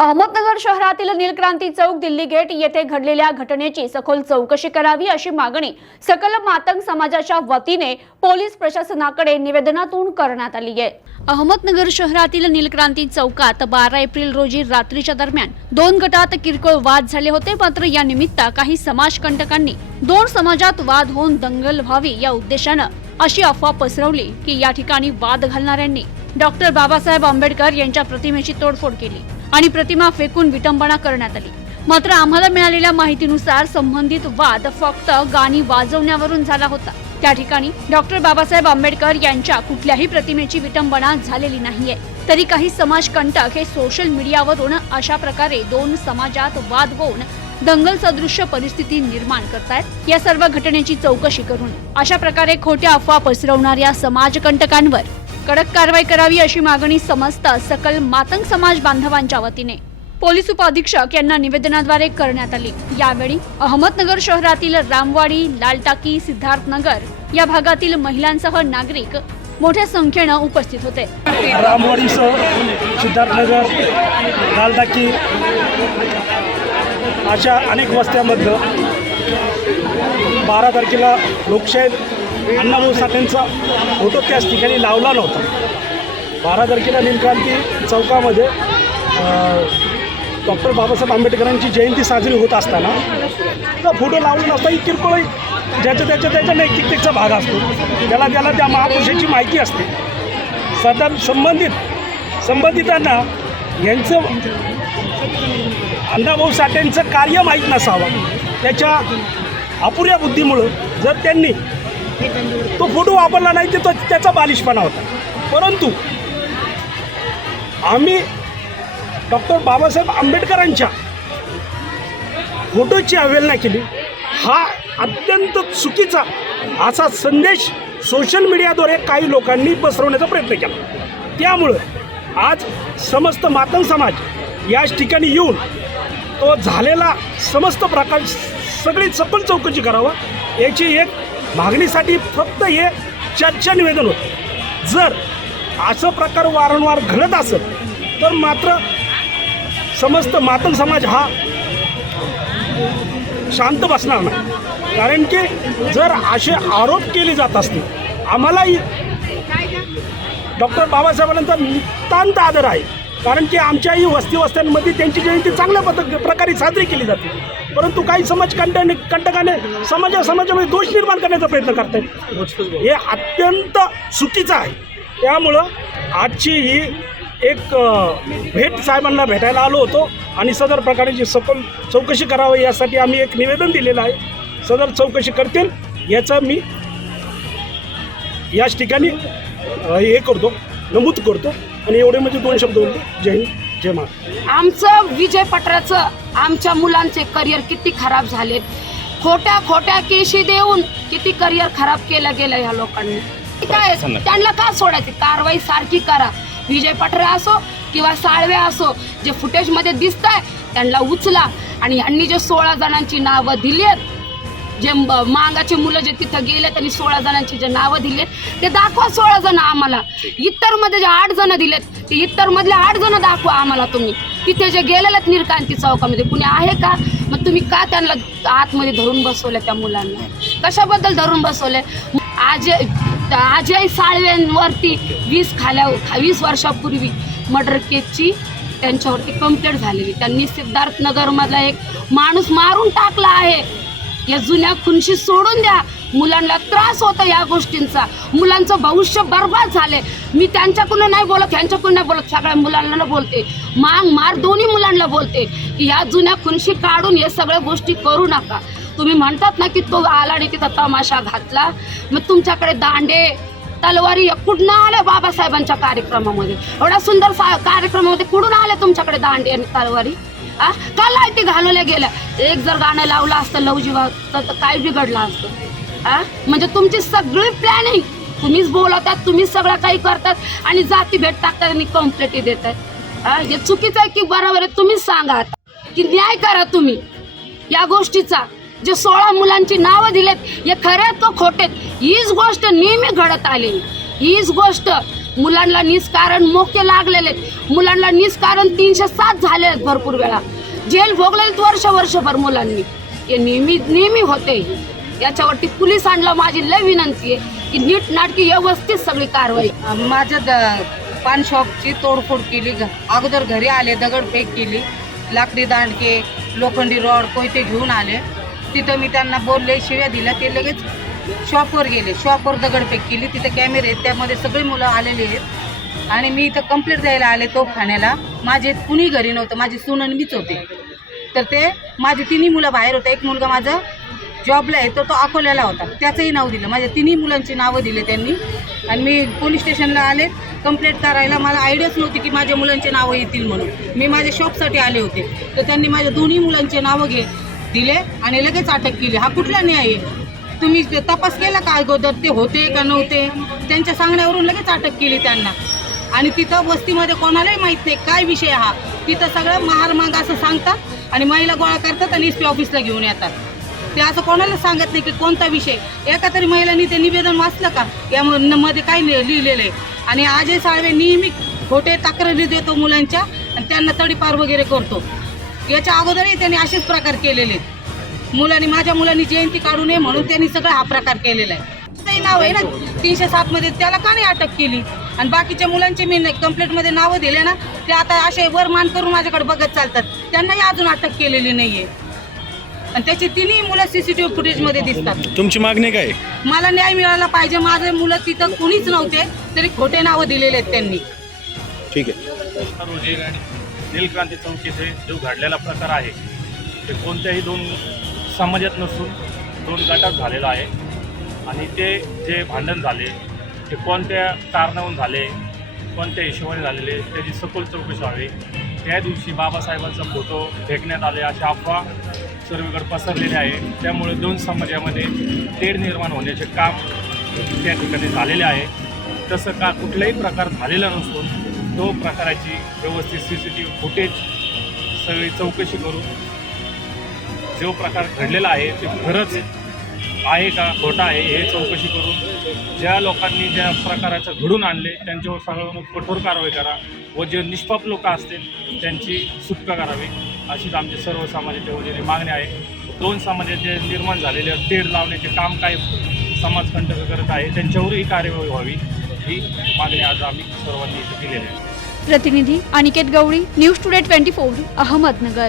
अहमदनगर शहरातील नीलक्रांती चौक दिल्ली गेट येथे घडलेल्या घटनेची सखोल चौकशी करावी अशी मागणी सकल मातंग समाजाच्या वतीने पोलीस प्रशासनाकडे निवेदनातून करण्यात आली आहे. अहमदनगर शहरातील नीलक्रांती चौकात बारा एप्रिल रोजी रात्रीच्या दरम्यान दोन गटात किरकोळ वाद झाले होते. मात्र या निमित्त काही समाजकंटकांनी दोन समाजात वाद होऊन दंगल व्हावी या उद्देशानं अशी अफवा पसरवली की या ठिकाणी वाद घालणाऱ्यांनी डॉक्टर बाबासाहेब आंबेडकर यांच्या प्रतिमेची तोडफोड केली. आणि प्रतिमा फेकून विटंबना करण्यात आली. मात्र आम्हाला मिळालेल्या माहितीनुसार संबंधित वाद फक्त गाणी वाजवण्यावरून झाला होता. त्या ठिकाणी डॉक्टर बाबासाहेब आंबेडकर यांच्या कुठल्याही प्रतिमेची विटंबना झालेली नाहीये. तरी काही समाज कंटक हे सोशल मीडियावरून अशा प्रकारे दोन समाजात वाद होऊन दंगल सदृश्य परिस्थिती निर्माण करतायत. या सर्व घटनेची चौकशी करून अशा प्रकारे खोट्या अफवा पसरवणाऱ्या समाजकंटकांवर कडक कारवाई करावी अशी मागणी समस्त सकल मातंग समाज बांधवांच्या वतीने. पोलीस उपअधीक्षक यांना निवेदनाद्वारे करण्यात आली. यावेळी अहमदनगर शहरातील रामवाडी लालटाकी सिद्धार्थनगर या भागातील महिलांसह नागरिक मोठ्या संख्येनं उपस्थित होते. रामवाडीसह सिद्धार्थनगर लालटाकी अशा अनेक वस्त्यामधनं बारा तारखेला लोकशाही अण्णाभाऊ साठेंचा फोटो त्याच ठिकाणी लावला नव्हता. बारा तारखेला नीलक्रांती चौकामध्ये डॉक्टर बाबासाहेब आंबेडकरांची जयंती साजरी होत असताना तो फोटो लावला नसता. ही किरकोळ ज्याच्या त्याच्या त्याच्या नैतिकतेचा भाग असतो. त्याला त्याला त्या महापुरुषाची माहिती असते. सदा संबंधित संबंधितांना यांचं अण्णाभाऊ साठेंचं कार्य माहीत नसावं. त्याच्या अपुऱ्या बुद्धीमुळं जर त्यांनी तो फोटो वापरला नाही तर तो त्याचा बालिशपणा होता. परंतु आम्ही डॉक्टर बाबासाहेब आंबेडकरांच्या फोटोची अवहेलना केली. हा अत्यंत चुकीचा असा संदेश सोशल मीडियाद्वारे काही लोकांनी पसरवण्याचा प्रयत्न केला. त्यामुळं आज समस्त मातंग समाज याच ठिकाणी येऊन तो झालेला समस्त प्रकार सगळी सखोल चौकशी करावा याची एक मागणीसाठी फक्त हे चर्चा निवेदन होतं. जर असं प्रकार वारंवार घडत असत तर मात्र समस्त मातंग समाज हा शांत बसणार नाही. कारण की जर असे आरोप केले जात असतील आम्हालाही डॉक्टर बाबासाहेबांचा नितांत आदर आहे. कारण की आमच्याही वस्ती वस्त्यांमध्ये त्यांची जयंती चांगल्या पद्धत प्रकारे साजरी केली जाते. परंतु काही समाज कंटाने कंटकाने समाजा समाजामध्ये दोष निर्माण करण्याचा प्रयत्न करतात हे अत्यंत चुकीचं आहे. त्यामुळं आजची ही एक भेट साहेबांना भेटायला आलो होतो आणि सदर प्रकारची सखोल चौकशी करावी यासाठी आम्ही एक निवेदन दिलेलं आहे. सदर चौकशी करतील याचं मी याच ठिकाणी हे करतो नमूद करतो. आणि एवढे म्हणजे दोन शब्द बोलतो जय हिंद जय महाराज आमचं विजय पटराचं आमच्या मुलांचे करिअर किती खराब झालेत. खोट्या खोट्या केशी देऊन किती करिअर खराब केलं गेलं ह्या लोकांनी. काय त्यांना का सोडायची? कारवाई सारखी करा. विजय पटरे असो किंवा साळवे असो जे फुटेजमध्ये दिसत आहे त्यांना उचला. आणि यांनी जे सोळा जणांची नावं दिली आहेत जे मांगाचे मुलं जे तिथं गेले त्यांनी सोळा जणांची जे नावं दिलेत ते दाखवा सोळा जण आम्हाला. इतरमध्ये जे आठ जण दिलेत ते इतर मधले आठ जण दाखवा आम्हाला तुम्ही. तिथे जे गेलेलेत निरकांती चौकामध्ये कुणी आहे का? मग तुम्ही का त्यांना आतमध्ये धरून बसवलं त्या मुलांना? कशाबद्दल धरून बसवले आज अजय साळवेंवरती वीस खाल्या वीस वर्षापूर्वी मर्डर केसची त्यांच्यावरती कंप्लेंट झालेली. त्यांनी सिद्धार्थनगरमधला एक माणूस मारून टाकला आहे. या जुन्या खुनशी सोडून द्या. मुलांना त्रास होतो या गोष्टींचा. मुलांचं भविष्य बर्बाद झाले मी त्यांच्याकडून नाही बोलत यांच्याकडून नाही बोलत. सगळ्या मुलांना बोलते. मांग मार दोन्ही मुलांना बोलते. की या जुन्या खुनशी काढून हे सगळ्या गोष्टी करू नका. तुम्ही म्हणतात ना की तो आला आणि तिथं तमाशा घातला. मग तुमच्याकडे दांडे तलवारी या कुठनं आल्या बाबासाहेबांच्या कार्यक्रमामध्ये? एवढा सुंदर सा- कार्यक्रमामध्ये कुठून आले तुमच्याकडे दांडे आणि तलवारी? आ? का लाईटी घालवल्या गेल्या? एक जर गाणं लावलं असतं लव जीवा तर काय बिघडलं असतं? आ? म्हणजे तुमची सगळी प्लॅनिंग तुम्हीच बोलवतात तुम्हीच सगळं काही करतात आणि जाती भेट टाकतात आणि कम्प्लेटी देतात. हे चुकीचं आहे की बरोबर आहे तुम्हीच सांगा की न्याय करा तुम्ही. या गोष्टीचा. जे सोळा मुलांची नावं दिलेत हे खरे आहेत का खोटेत हीच गोष्ट नेहमी घडत आलेली. हीच गोष्ट मुलांना निष्कारण मोके लागलेले. आहेत. मुलांना निष्कारण तीनशे सात झाले आहेत भरपूर वेळा. जेल भोगलेत वर्ष वर्षभर मुलांनी. हे नेहमी नेहमी होते. याच्यावरती पोलिसांना माझी लय विनंती आहे की नीट नाटकी व्यवस्थित सगळी कारवाई. माझ्या द पान शॉपची तोडफोड केली. घ- अगोदर घरी आले दगडफेक केली. लाकडी दांडके लोखंडी रॉड कोयते घेऊन आले. तिथं मी त्यांना बोलले शिव्या दिल्या ते लगेच शॉपवर गेले. शॉपवर दगडफेक केली. तिथं कॅमेरे आहेत. त्यामध्ये सगळी मुलं आलेली आहेत. आणि मी इथं कंप्लेंट द्यायला आले तोफखान्याला माझे कुणी घरी नव्हतं. माझी सुनन मीच होते. तर ते माझे तिन्ही मुलं बाहेर होते. एक मुलगा माझा जॉबला आहे तर तो अकोल्याला होता. त्याचंही नाव दिलं. माझ्या तिन्ही मुलांची नावं दिले त्यांनी. आणि मी पोलीस स्टेशनला आले. कंप्लेंट करायला मला आयडियाच नव्हती की माझ्या मुलांचे नावं येतील म्हणून. मी माझ्या शॉपसाठी आले होते. तर त्यांनी माझ्या दोन्ही मुलांचे नावं घे दिले आणि लगेच अटक केली. हा कुठला न्याय आहे? तुम्ही ते तपास केला का अगोदर? ते होते का नव्हते? त्यांच्या सांगण्यावरून लगेच अटक केली त्यांना. आणि तिथं वस्तीमध्ये कोणालाही माहीत नाही काय विषय हा. तिथं सगळं महार माग असं सांगतात आणि महिला गोळा करतात आणि एस पी ऑफिसला घेऊन येतात. ते असं कोणाला सांगत नाही की कोणता विषय. एका तरी महिलांनी ते निवेदन वाचलं का? या मध्ये काय लिह- लिहिलेलं आहे. आणि अजय साळवे नेहमी खोटे तक्रारी देतो मुलांच्या आणि त्यांना तडीपार वगैरे करतो. याच्या अगोदरही त्यांनी असेच प्रकार केलेले आहेत. मुलांनी माझ्या मुलांनी जयंती काढू नये म्हणून त्यांनी सगळा हा प्रकार केलेला आहे. त्याचंही नाव आहे ना तीनशे सात मध्ये त्याला का नाही अटक केली? आणि बाकीच्या मुलांचे मी कंप्लेंटमध्ये नावं दिले ना ते आता असे वरमान करून माझ्याकडे बघत चालतात. त्यांनाही अजून अटक केलेली नाहीये. आणि त्याची तिन्ही मुलं सीसीटीव्ही फुटेजमध्ये दिसतात. तुमची मागणी काय? आहे? मला न्याय मिळाला पाहिजे. माझे मुलं तिथं कुणीच नव्हते तरी खोटे नावं दिलेले आहेत त्यांनी. ठीक आहे. नीलक्रांती चौक येथे जो घडलेला प्रकार आहे ते कोणत्याही दोन समाजात नसून दोन गटात झालेला आहे. आणि ते जे भांडण झाले ते कोणत्या कारणावरून झाले कोणत्या हिशोबाने झालेले त्याची सखोल चौकशी व्हावी. त्या दिवशी बाबासाहेबांचा फोटो फेकण्यात आले अशा अफवा सर्वीकडे पसरलेले आहे. त्यामुळे दोन समाजामध्ये तेढ निर्माण होण्याचे काम त्या ठिकाणी झालेले आहे. तसं का कुठलाही प्रकार झालेला नसून तो प्रकाराची व्यवस्थित C C T V footage सगळी चौकशी करून जो प्रकार घडलेला आहे ते खरंच आहे का खोटा आहे हे चौकशी करून ज्या लोकांनी ज्या प्रकाराचं घडून आणले त्यांच्यावर सगळं कठोर कारवाई करा व जे निष्पाप लोक असतील त्यांची सुटका करावी अशीच आमची सर्व समाजाच्या वतीने मागणी आहे. दोन समाजाचे निर्माण झालेले तेढ लावण्याचे काम काय समाजकंटक करत आहे त्यांच्यावरही कार्यवाही व्हावी ही मागणी आज आम्ही सर्वांनी इथे केलेली आहे. प्रतिनिधी Aniket Gawali news today twenty four Ahmednagar.